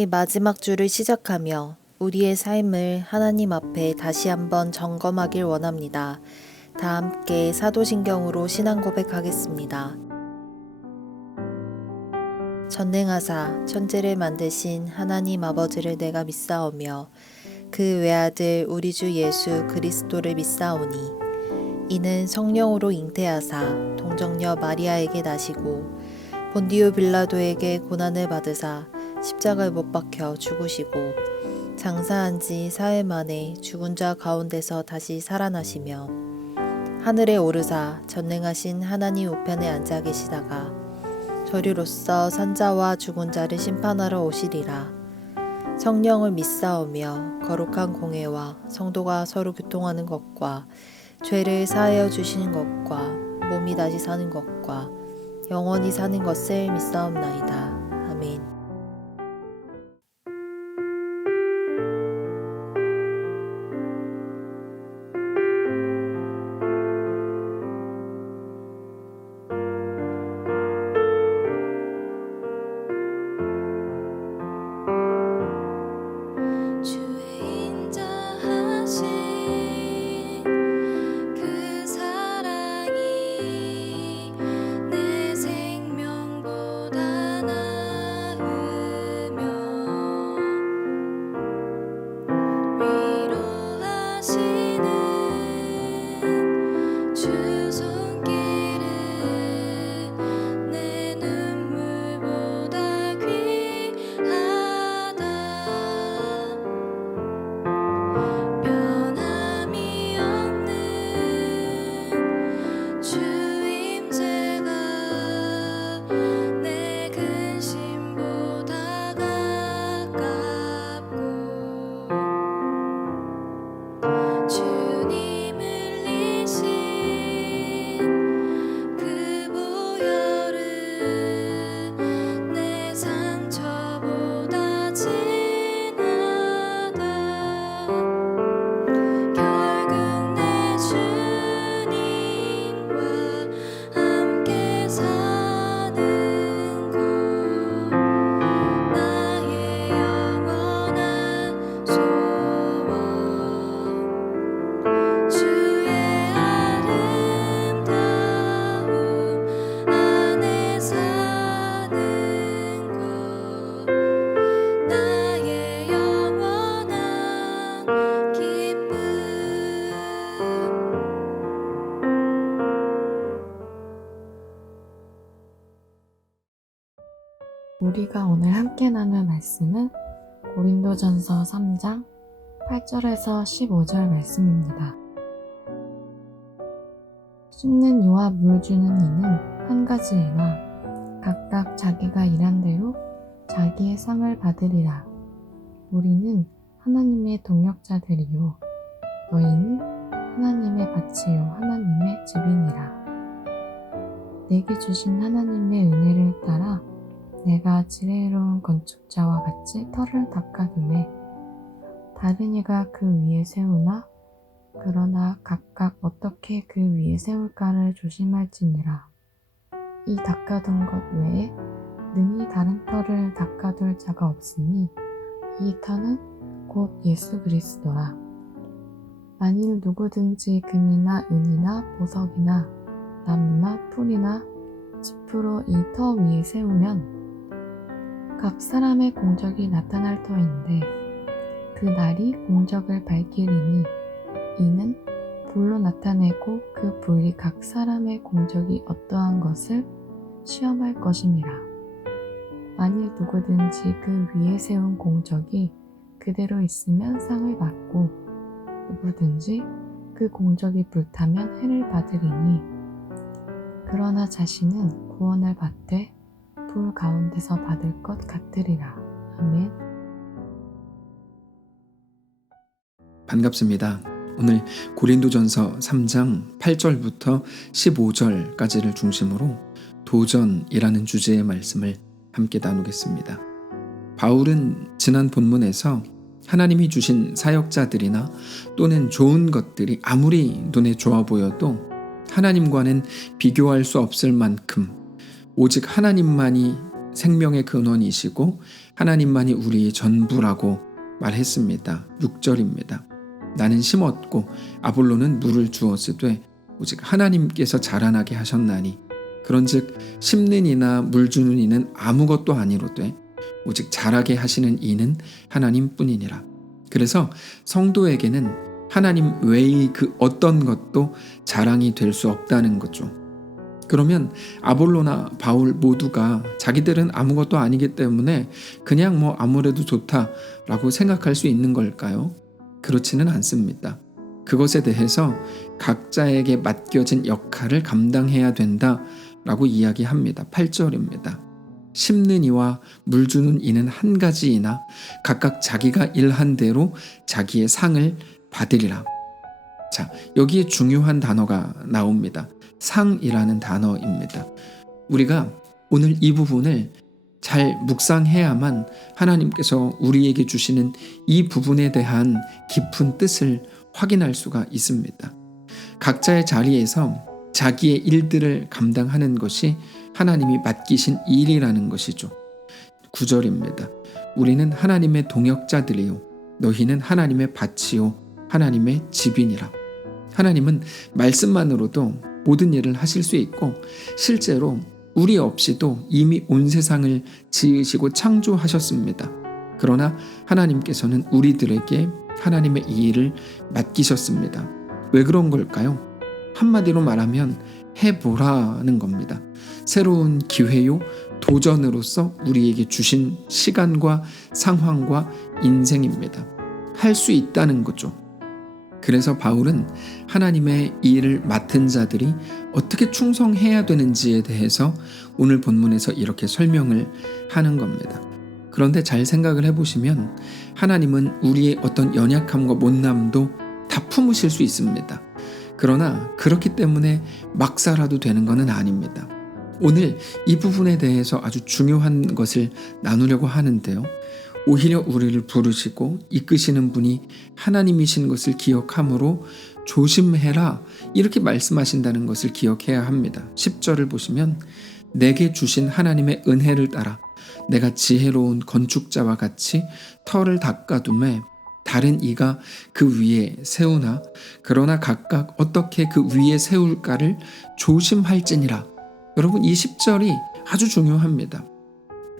올해의 마지막 주를 시작하며 우리의 삶을 하나님 앞에 다시 한번 점검하길 원합니다. 다 함께 사도신경으로 신앙 고백하겠습니다. 전능하사 천지를 만드신 하나님 아버지를 내가 믿사오며 그 외아들 우리 주 예수 그리스도를 믿사오니 이는 성령으로 잉태하사 동정녀 마리아에게 나시고 본디오 빌라도에게 고난을 받으사 십자가에 못 박혀 죽으시고 장사한 지 사흘 만에 죽은 자 가운데서 다시 살아나시며 하늘에 오르사 전능하신 하나님 우편에 앉아 계시다가 저리로서 산자와 죽은 자를 심판하러 오시리라. 성령을 믿사오며 거룩한 공회와 성도가 서로 교통하는 것과 죄를 사하여 주시는 것과 몸이 다시 사는 것과 영원히 사는 것을 믿사옵나이다. 아멘. 우리가 오늘 함께 나눌 말씀은 고린도전서 3장 8절에서 15절 말씀입니다. 씹는 이와 물 주는 이는 한 가지이나 각각 자기가 일한 대로 자기의 상을 받으리라. 우리는 하나님의 동역자들이요 너희는 하나님의 밭이요 하나님의 집이니라. 내게 주신 하나님의 은혜를 따라 내가 지혜로운 건축자와 같이 터를 닦아두매 다른 이가 그 위에 세우나 그러나 각각 어떻게 그 위에 세울까를 조심할지니라. 이 닦아둔 것 외에 능히 다른 터를 닦아둘 자가 없으니 이 터는 곧 예수 그리스도라. 만일 누구든지 금이나 은이나 보석이나 나무나 풀이나 짚으로 이 터 위에 세우면 각 사람의 공적이 나타날 터인데 그 날이 공적을 밝히리니 이는 불로 나타내고 그 불이 각 사람의 공적이 어떠한 것을 시험할 것임이라. 만일 누구든지 그 위에 세운 공적이 그대로 있으면 상을 받고 누구든지 그 공적이 불타면 해를 받으리니 그러나 자신은 구원을 받되 불 가운데서 받을 것 같으리라. 아멘. 반갑습니다. 오늘 고린도전서 3장 8절부터 15절까지를 중심으로 도전이라는 주제의 말씀을 함께 나누겠습니다. 바울은 지난 본문에서 하나님이 주신 사역자들이나 또는 좋은 것들이 아무리 눈에 좋아 보여도 하나님과는 비교할 수 없을 만큼 오직 하나님만이 생명의 근원이시고 하나님만이 우리의 전부라고 말했습니다. 6절입니다. 나는 심었고 아볼로는 물을 주었으되 오직 하나님께서 자라나게 하셨나니 그런즉 심는 이나 물 주는 이는 아무것도 아니로되 오직 자라게 하시는 이는 하나님뿐이니라. 그래서 성도에게는 하나님 외의 그 어떤 것도 자랑이 될 수 없다는 거죠. 그러면 아볼로나 바울 모두가 자기들은 아무것도 아니기 때문에 그냥 아무래도 좋다라고 생각할 수 있는 걸까요? 그렇지는 않습니다. 그것에 대해서 각자에게 맡겨진 역할을 감당해야 된다라고 이야기합니다. 8절입니다. 심는 이와 물 주는 이는 한 가지이나 각각 자기가 일한 대로 자기의 상을 받으리라. 자, 여기에 중요한 단어가 나옵니다. 상이라는 단어입니다. 우리가 오늘 이 부분을 잘 묵상해야만 하나님께서 우리에게 주시는 이 부분에 대한 깊은 뜻을 확인할 수가 있습니다. 각자의 자리에서 자기의 일들을 감당하는 것이 하나님이 맡기신 일이라는 것이죠. 9절입니다. 우리는 하나님의 동역자들이요 너희는 하나님의 밭이요 하나님의 집이니라. 하나님은 말씀만으로도 모든 일을 하실 수 있고 실제로 우리 없이도 이미 온 세상을 지으시고 창조하셨습니다. 그러나 하나님께서는 우리들에게 하나님의 이 일을 맡기셨습니다. 왜 그런 걸까요? 한마디로 말하면 해보라는 겁니다. 새로운 기회요, 도전으로서 우리에게 주신 시간과 상황과 인생입니다. 할 수 있다는 거죠. 그래서 바울은 하나님의 이 일을 맡은 자들이 어떻게 충성해야 되는지에 대해서 오늘 본문에서 이렇게 설명을 하는 겁니다. 그런데 잘 생각을 해보시면 하나님은 우리의 어떤 연약함과 못남도 다 품으실 수 있습니다. 그러나 그렇기 때문에 막 살아도 되는 것은 아닙니다. 오늘 이 부분에 대해서 아주 중요한 것을 나누려고 하는데요. 오히려 우리를 부르시고 이끄시는 분이 하나님이신 것을 기억함으로 조심해라 이렇게 말씀하신다는 것을 기억해야 합니다. 10절을 보시면 내게 주신 하나님의 은혜를 따라 내가 지혜로운 건축자와 같이 터를 닦아두매 다른 이가 그 위에 세우나 그러나 각각 어떻게 그 위에 세울까를 조심할지니라. 여러분 이 10절이 아주 중요합니다.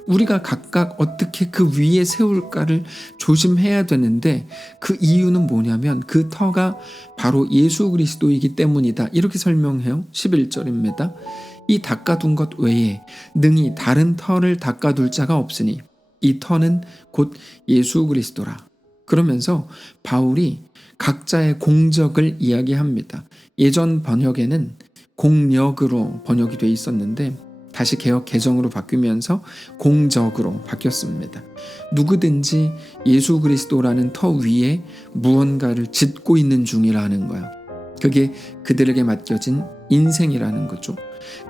우리가 각각 어떻게 그 위에 세울까를 조심해야 되는데 그 이유는 뭐냐면 그 터가 바로 예수 그리스도이기 때문이다. 이렇게 설명해요. 11절입니다. 이 닦아둔 것 외에 능히 다른 터를 닦아둘 자가 없으니 이 터는 곧 예수 그리스도라. 그러면서 바울이 각자의 공적을 이야기합니다. 예전 번역에는 공력으로 번역이 돼 있었는데 다시 개역 개정으로 바뀌면서 공적으로 바뀌었습니다. 누구든지 예수 그리스도라는 터 위에 무언가를 짓고 있는 중이라는 거예요. 그게 그들에게 맡겨진 인생이라는 거죠.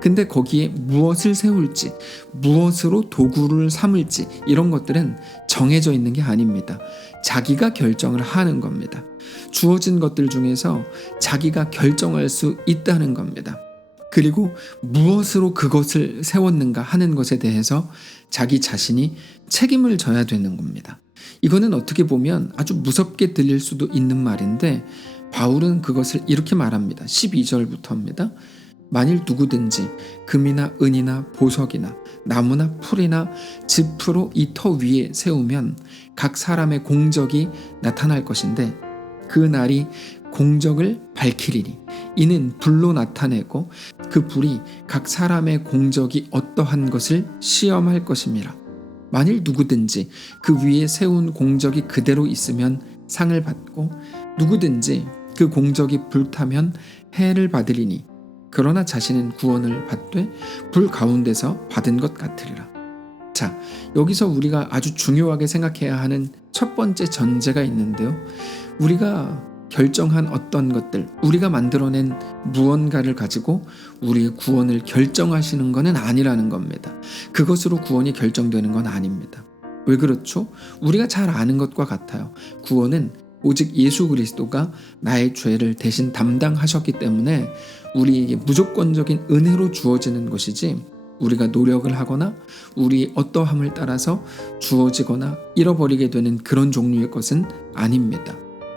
근데 거기에 무엇을 세울지, 무엇으로 도구를 삼을지 이런 것들은 정해져 있는 게 아닙니다. 자기가 결정을 하는 겁니다. 주어진 것들 중에서 자기가 결정할 수 있다는 겁니다. 그리고 무엇으로 그것을 세웠는가 하는 것에 대해서 자기 자신이 책임을 져야 되는 겁니다. 이거는 어떻게 보면 아주 무섭게 들릴 수도 있는 말인데 바울은 그것을 이렇게 말합니다. 12절부터입니다. 만일 누구든지 금이나 은이나 보석이나 나무나 풀이나 짚으로 이 터 위에 세우면 각 사람의 공적이 나타날 것인데 그 날이 공적을 밝히리니 이는 불로 나타내고 그 불이 각 사람의 공적이 어떠한 것을 시험할 것임이라. 만일 누구든지 그 위에 세운 공적이 그대로 있으면 상을 받고 누구든지 그 공적이 불타면 해를 받으리니 그러나 자신은 구원을 받되 불 가운데서 받은 것 같으리라. 자, 여기서 우리가 아주 중요하게 생각해야 하는 첫 번째 전제가 있는데요. 우리가 결정한 어떤 것들, 우리가 만들어낸 무언가를 가지고 우리의 구원을 결정하시는 것은 아니라는 겁니다. 그것으로 구원이 결정되는 건 아닙니다. 왜 그렇죠? 우리가 잘 아는 것과 같아요. 구원은 오직 예수 그리스도가 나의 죄를 대신 담당하셨기 때문에 우리에게 무조건적인 은혜로 주어지는 것이지 우리가 노력을 하거나 우리 어떠함을 따라서 주어지거나 잃어버리게 되는 그런 종류의 것은 아닙니다.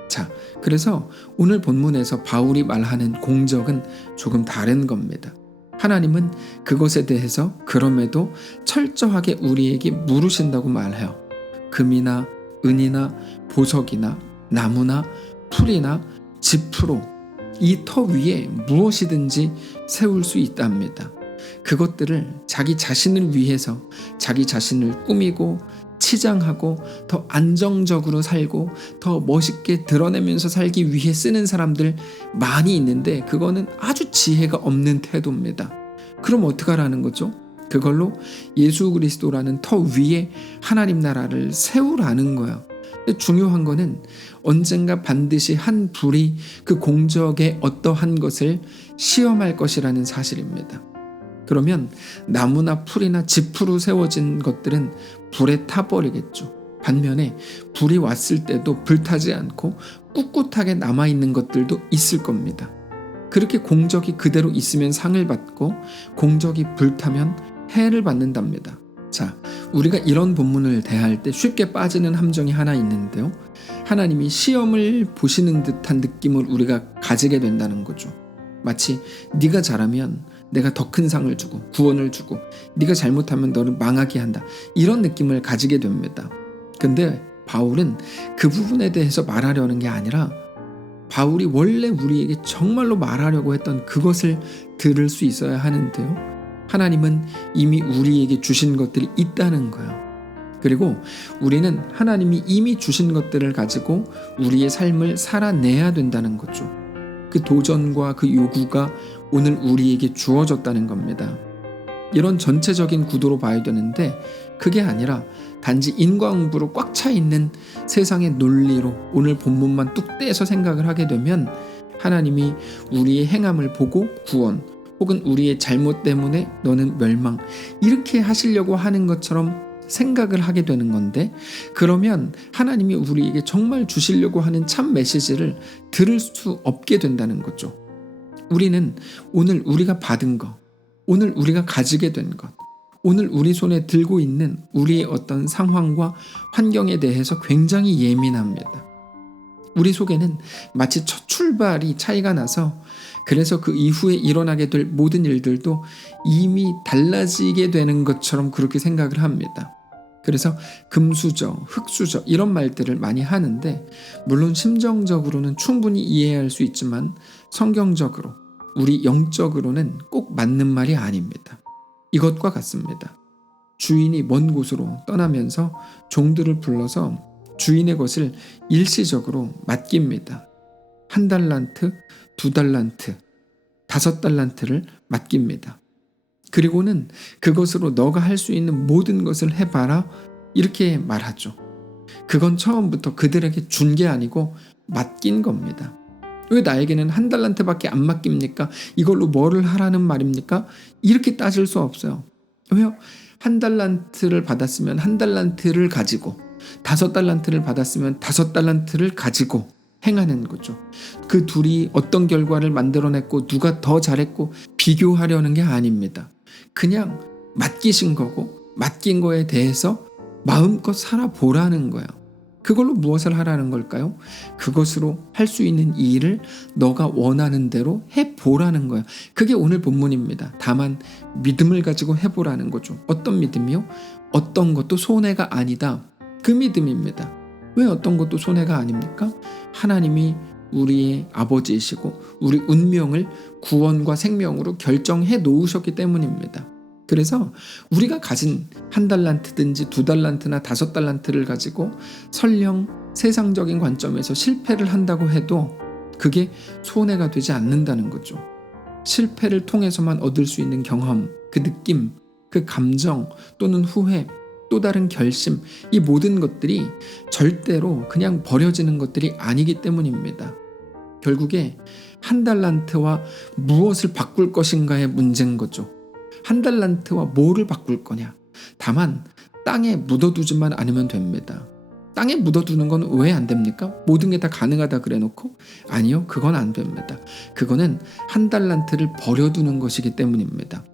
자, 그래서 오늘 본문에서 바울이 말하는 공적은 조금 다른 겁니다. 하나님은 그것에 대해서 그럼에도 철저하게 우리에게 물으신다고 말해요. 금이나 은이나 보석이나 나무나 풀이나 지프로 이 터 위에 무엇이든지 세울 수 있답니다. 그것들을 자기 자신을 위해서 자기 자신을 꾸미고 치장하고 더 안정적으로 살고 더 멋있게 드러내면서 살기 위해 쓰는 사람들 많이 있는데 그거는 아주 지혜가 없는 태도입니다. 그럼 어떡하라는 거죠? 그걸로 예수 그리스도라는 터 위에 하나님 나라를 세우라는 거예요. 근데 중요한 거는 언젠가 반드시 한 불이 그 공적의 어떠한 것을 시험할 것이라는 사실입니다. 그러면 나무나 풀이나 지프로 세워진 것들은 불에 타버리겠죠. 반면에 불이 왔을 때도 불타지 않고 꿋꿋하게 남아있는 것들도 있을 겁니다. 그렇게 공적이 그대로 있으면 상을 받고 공적이 불타면 해를 받는답니다. 자, 우리가 이런 본문을 대할 때 쉽게 빠지는 함정이 하나 있는데요. 하나님이 시험을 보시는 듯한 느낌을 우리가 가지게 된다는 거죠. 마치 네가 잘하면 내가 더 큰 상을 주고 구원을 주고 네가 잘못하면 너를 망하게 한다. 이런 느낌을 가지게 됩니다. 근데 바울은 그 부분에 대해서 말하려는 게 아니라 바울이 원래 우리에게 정말로 말하려고 했던 그것을 들을 수 있어야 하는데요. 하나님은 이미 우리에게 주신 것들이 있다는 거예요. 그리고 우리는 하나님이 이미 주신 것들을 가지고 우리의 삶을 살아내야 된다는 거죠. 그 도전과 그 요구가 오늘 우리에게 주어졌다는 겁니다. 이런 전체적인 구도로 봐야 되는데 그게 아니라 단지 인과응보로 꽉 차 있는 세상의 논리로 오늘 본문만 뚝 떼서 생각을 하게 되면 하나님이 우리의 행함을 보고 구원 혹은 우리의 잘못 때문에 너는 멸망 이렇게 하시려고 하는 것처럼 생각을 하게 되는 건데 그러면 하나님이 우리에게 정말 주시려고 하는 참 메시지를 들을 수 없게 된다는 거죠. 우리는 오늘 우리가 받은 것, 오늘 우리가 가지게 된 것, 오늘 우리 손에 들고 있는 우리의 어떤 상황과 환경에 대해서 굉장히 예민합니다. 우리 속에는 마치 첫 출발이 차이가 나서 그래서 그 이후에 일어나게 될 모든 일들도 이미 달라지게 되는 것처럼 그렇게 생각을 합니다. 그래서 금수저, 흙수저 이런 말들을 많이 하는데 물론 심정적으로는 충분히 이해할 수 있지만 성경적으로 우리 영적으로는 꼭 맞는 말이 아닙니다. 이것과 같습니다. 주인이 먼 곳으로 떠나면서 종들을 불러서 주인의 것을 일시적으로 맡깁니다. 1달란트, 2달란트, 5달란트를 맡깁니다. 그리고는 그것으로 너가 할 수 있는 모든 것을 해봐라 이렇게 말하죠. 그건 처음부터 그들에게 준 게 아니고 맡긴 겁니다. 왜 나에게는 1달란트밖에 안 맡깁니까? 이걸로 뭐를 하라는 말입니까? 이렇게 따질 수 없어요. 왜요? 1달란트를 받았으면 1달란트를 가지고 5달란트를 받았으면 5달란트를 가지고 행하는 거죠. 그 둘이 어떤 결과를 만들어냈고 누가 더 잘했고 비교하려는 게 아닙니다. 그냥 맡기신 거고 맡긴 거에 대해서 마음껏 살아보라는 거예요. 그걸로 무엇을 하라는 걸까요? 그것으로 할 수 있는 일을 너가 원하는 대로 해보라는 거예요. 그게 오늘 본문입니다. 다만 믿음을 가지고 해보라는 거죠. 어떤 믿음이요? 어떤 것도 손해가 아니다. 그 믿음입니다. 왜 어떤 것도 손해가 아닙니까? 하나님이 우리의 아버지이시고 우리 운명을 구원과 생명으로 결정해 놓으셨기 때문입니다. 그래서 우리가 가진 1달란트든지 2달란트나 5달란트를 가지고 설령 세상적인 관점에서 실패를 한다고 해도 그게 손해가 되지 않는다는 거죠. 실패를 통해서만 얻을 수 있는 경험, 그 느낌, 그 감정 또는 후회, 또 다른 결심, 이 모든 것들이 절대로 그냥 버려지는 것들이 아니기 때문입니다. 결국에 1달란트와 무엇을 바꿀 것인가의 문제인 거죠. 1달란트와 뭐를 바꿀 거냐? 다만 땅에 묻어두지만 않으면 됩니다. 땅에 묻어두는 건 왜 안 됩니까? 모든 게 다 가능하다 그래놓고? 아니요, 그건 안 됩니다. 그거는 1달란트를 버려두는 것이기 때문입니다.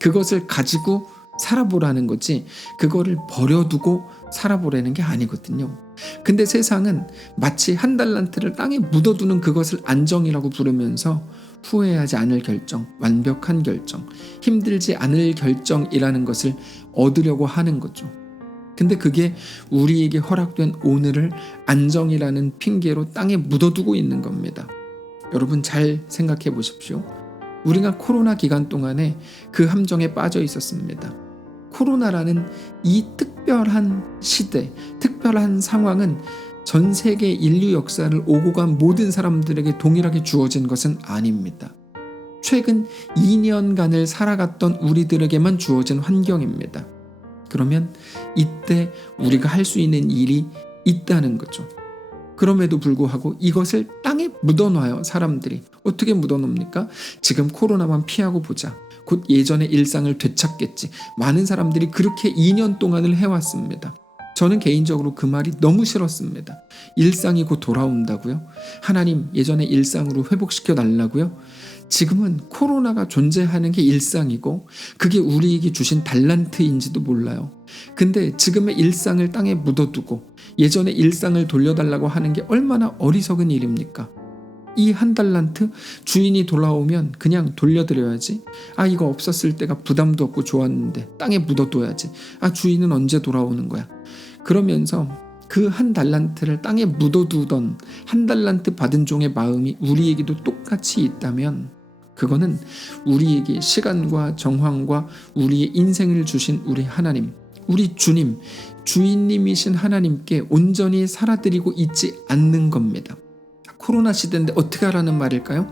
그것을 가지고 살아보라는 거지 그거를 버려두고 살아보라는 게 아니거든요. 근데 세상은 마치 한 달란트를 땅에 묻어두는 그것을 안정이라고 부르면서 후회하지 않을 결정, 완벽한 결정, 힘들지 않을 결정이라는 것을 얻으려고 하는 거죠. 근데 그게 우리에게 허락된 오늘을 안정이라는 핑계로 땅에 묻어두고 있는 겁니다. 여러분 잘 생각해 보십시오. 우리가 코로나 기간 동안에 그 함정에 빠져 있었습니다. 코로나라는 이 특별한 시대, 특별한 상황은 전 세계 인류 역사를 오고 간 모든 사람들에게 동일하게 주어진 것은 아닙니다. 최근 2년간을 살아갔던 우리들에게만 주어진 환경입니다. 그러면 이때 우리가 할 수 있는 일이 있다는 거죠. 그럼에도 불구하고 이것을 땅에 묻어놔요. 사람들이. 어떻게 묻어놓습니까? 지금 코로나만 피하고 보자. 곧 예전의 일상을 되찾겠지. 많은 사람들이 그렇게 2년 동안을 해왔습니다. 저는 개인적으로 그 말이 너무 싫었습니다. 일상이 곧 돌아온다고요? 하나님 예전의 일상으로 회복시켜 달라고요? 지금은 코로나가 존재하는 게 일상이고 그게 우리에게 주신 달란트인지도 몰라요. 근데 지금의 일상을 땅에 묻어두고 예전의 일상을 돌려달라고 하는 게 얼마나 어리석은 일입니까? 이 한 달란트 주인이 돌아오면 그냥 돌려드려야지. 아 이거 없었을 때가 부담도 없고 좋았는데 땅에 묻어둬야지. 아 주인은 언제 돌아오는 거야. 그러면서 그 한 달란트를 땅에 묻어두던 한 달란트 받은 종의 마음이 우리에게도 똑같이 있다면 그거는 우리에게 시간과 정황과 우리의 인생을 주신 우리 하나님, 우리 주님, 주인님이신 하나님께 온전히 살아드리고 있지 않는 겁니다. 코로나 시대인데 어떻게 하라는 말일까요?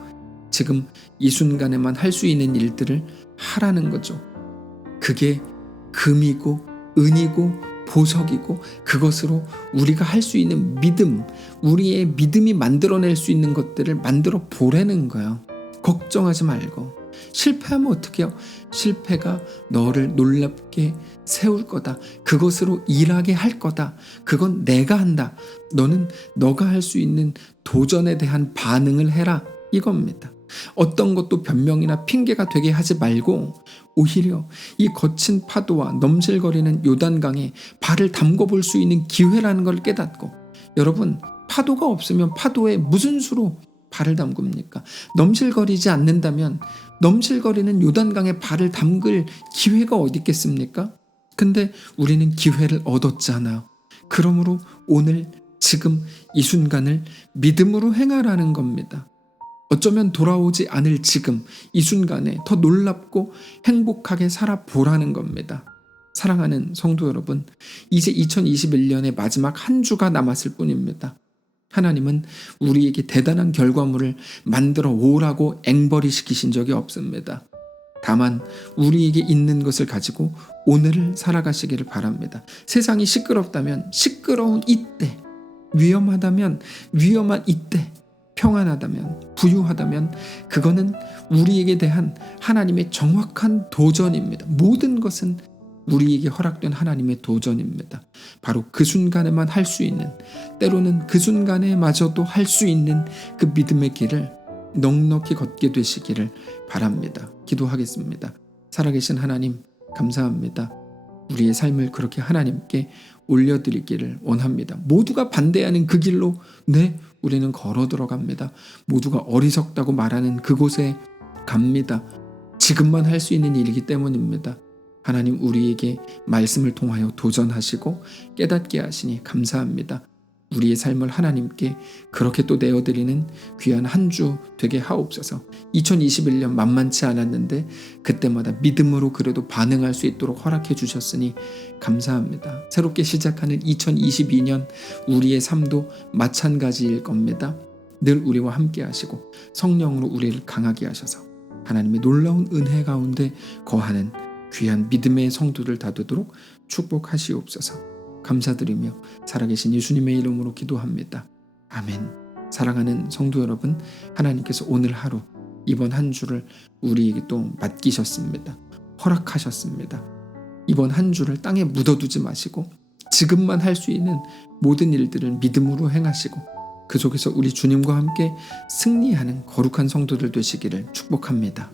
지금 이 순간에만 할 수 있는 일들을 하라는 거죠. 그게 금이고 은이고 보석이고 그것으로 우리가 할 수 있는 믿음, 우리의 믿음이 만들어낼 수 있는 것들을 만들어 보라는 거예요. 걱정하지 말고. 실패하면 어떻게 해요? 실패가 너를 놀랍게 세울 거다. 그것으로 일하게 할 거다. 그건 내가 한다. 너는 너가 할 수 있는 도전에 대한 반응을 해라. 이겁니다. 어떤 것도 변명이나 핑계가 되게 하지 말고 오히려 이 거친 파도와 넘실거리는 요단강에 발을 담궈 볼 수 있는 기회라는 걸 깨닫고 여러분 파도가 없으면 파도에 무슨 수로 발을 담굽니까? 넘실거리지 않는다면 넘실거리는 요단강에 발을 담글 기회가 어디 있겠습니까? 근데 우리는 기회를 얻었잖아요. 그러므로 오늘 지금 이 순간을 믿음으로 행하라는 겁니다. 어쩌면 돌아오지 않을 지금 이 순간에 더 놀랍고 행복하게 살아보라는 겁니다. 사랑하는 성도 여러분, 이제 2021년의 마지막 한 주가 남았을 뿐입니다. 하나님은 우리에게 대단한 결과물을 만들어 오라고 앵벌이 시키신 적이 없습니다. 다만 우리에게 있는 것을 가지고 오늘을 살아가시기를 바랍니다. 세상이 시끄럽다면 시끄러운 이때, 위험하다면 위험한 이때, 평안하다면 부유하다면 그거는 우리에게 대한 하나님의 정확한 도전입니다. 모든 것은 우리에게 허락된 하나님의 도전입니다. 바로 그 순간에만 할 수 있는, 때로는 그 순간에마저도 할 수 있는 그 믿음의 길을 넉넉히 걷게 되시기를 바랍니다. 기도하겠습니다. 살아계신 하나님 감사합니다. 우리의 삶을 그렇게 하나님께 올려드리기를 원합니다. 모두가 반대하는 그 길로 우리는 걸어 들어갑니다. 모두가 어리석다고 말하는 그곳에 갑니다. 지금만 할 수 있는 일이기 때문입니다. 하나님 우리에게 말씀을 통하여 도전하시고 깨닫게 하시니 감사합니다. 우리의 삶을 하나님께 그렇게 또 내어드리는 귀한 한 주 되게 하옵소서. 2021년 만만치 않았는데 그때마다 믿음으로 그래도 반응할 수 있도록 허락해 주셨으니 감사합니다. 새롭게 시작하는 2022년 우리의 삶도 마찬가지일 겁니다. 늘 우리와 함께 하시고 성령으로 우리를 강하게 하셔서 하나님의 놀라운 은혜 가운데 거하는 귀한 믿음의 성도들 다 되도록 축복하시옵소서. 감사드리며 살아계신 예수님의 이름으로 기도합니다. 아멘. 사랑하는 성도 여러분, 하나님께서 오늘 하루 이번 한 주를 우리에게 또 맡기셨습니다. 허락하셨습니다. 이번 한 주를 땅에 묻어두지 마시고 지금만 할 수 있는 모든 일들을 믿음으로 행하시고 그 속에서 우리 주님과 함께 승리하는 거룩한 성도들 되시기를 축복합니다.